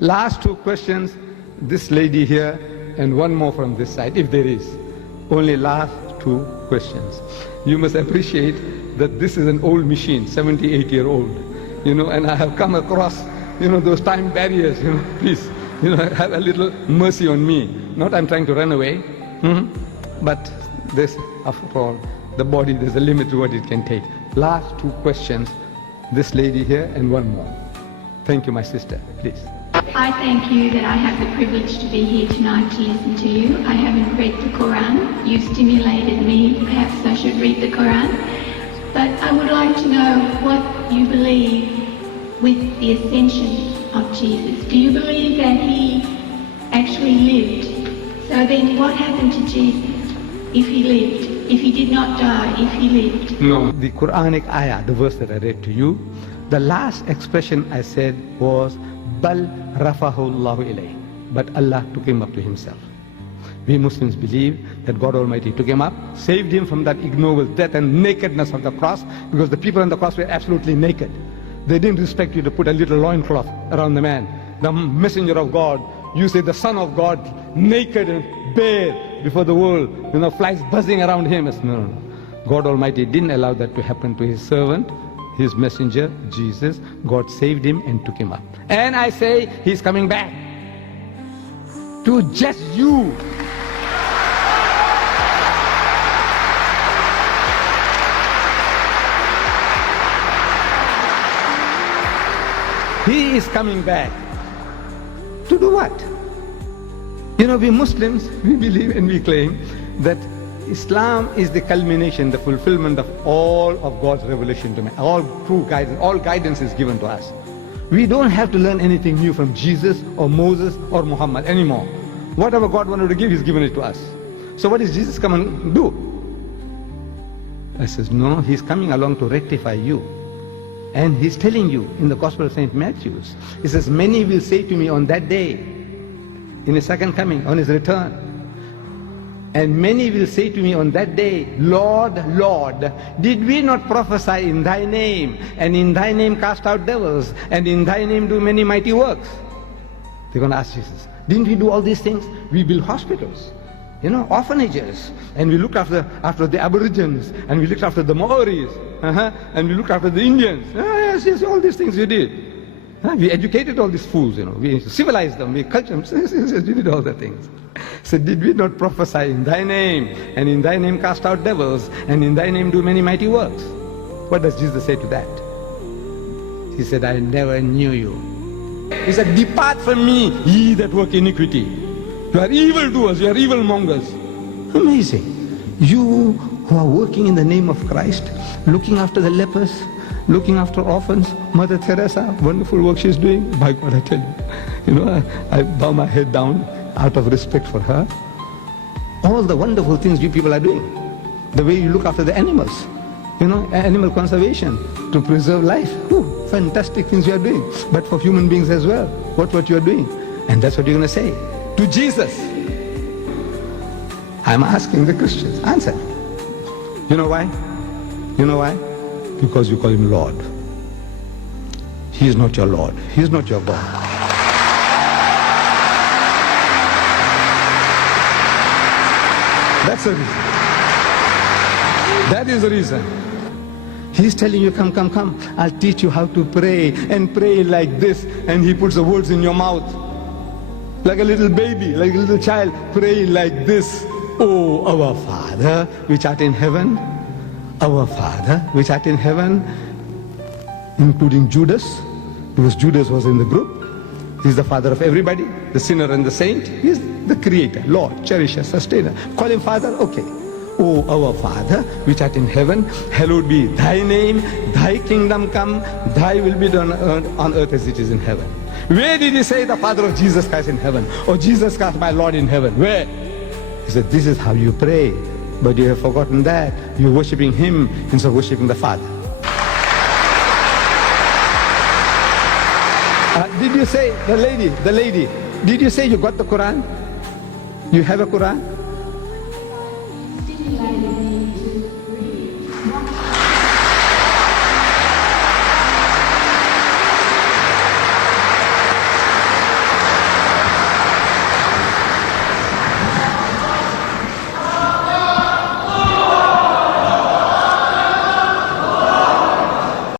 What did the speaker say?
Last two questions, this lady here and one more from this side, if there is. Only last two questions. You must appreciate that this is an old machine, 78-year-old, and I have come across, those time barriers, please, have a little mercy on me. Not I'm trying to run away, but this, after all, the body, there's a limit to what it can take. Last two questions, this lady here and one more. Thank you, my sister, please. I thank you that I have the privilege to be here tonight to listen to you. I haven't read the Qur'an. You stimulated me. Perhaps I should read the Qur'an. But I would like to know what you believe with the ascension of Jesus. Do you believe that he actually lived? So then what happened to Jesus if he lived? If he did not die, if he lived? No. The Quranic ayah, the verse that I read to you, the last expression I said was, Bal rafahu Allahu ilayh. But Allah took him up to himself. We Muslims believe that God Almighty took him up, saved him from that ignoble death and nakedness of the cross, because the people on the cross were absolutely naked. They didn't respect you to put a little loincloth around the man. The messenger of God, you say the Son of God, naked and bare before the world, flies buzzing around him. No. God Almighty didn't allow that to happen to his servant, his messenger, Jesus. God saved him and took him up. And I say, he's coming back to just you. He is coming back. To do what? We Muslims, we believe and we claim that Islam is the culmination, the fulfillment of all of God's revelation to man. All true guidance, all guidance is given to us. We don't have to learn anything new from Jesus or Moses or Muhammad anymore. Whatever God wanted to give, he's given it to us. So what is Jesus come and do? I says, no, he's coming along to rectify you. And he's telling you in the Gospel of St. Matthew, he says, many will say to me on that day, in his second coming, on his return, and many will say to me on that day, Lord, Lord, did we not prophesy in thy name, and in thy name cast out devils, and in thy name do many mighty works? They're going to ask Jesus, didn't we do all these things? We built hospitals, orphanages, and we looked after the Aborigines, and we looked after the Maoris, and we looked after the Indians. Yes, all these things we did. We educated all these fools, we civilized them, we cultured them, we did all the things. So did we not prophesy in thy name, and in thy name cast out devils, and in thy name do many mighty works? What does Jesus say to that? He said, I never knew you. He said, depart from me, ye that work iniquity. You are evildoers, you are evilmongers. Amazing. You who are working in the name of Christ, looking after the lepers, looking after orphans, Mother Teresa, wonderful work she's doing. By God, I tell you, I bow my head down out of respect for her. All the wonderful things you people are doing. The way you look after the animals, animal conservation, to preserve life. Ooh, fantastic things you are doing. But for human beings as well, what you are doing. And that's what you're going to say to Jesus. I'm asking the Christians, answer. You know why? You know why? Because you call him Lord. He is not your Lord. He is not your God. That's the reason. That is the reason. He's telling you, come, come, come. I'll teach you how to pray, and pray like this. And he puts the words in your mouth. Like a little baby, like a little child. Pray like this. Oh, our Father, which art in heaven. Our Father, which art in heaven, including Judas, because Judas was in the group. He's the father of everybody, the sinner and the saint. He's the creator, Lord, cherisher, sustainer. Call him Father, okay. Oh, our Father, which art in heaven, hallowed be thy name, thy kingdom come, thy will be done on earth as it is in heaven. Where did he say the Father of Jesus Christ in heaven? Or Jesus Christ my Lord in heaven? Where? He said, this is how you pray. But you have forgotten that. You're worshipping him instead of worshipping the Father. Did you say, the lady, did you say you got the Quran? You have a Quran?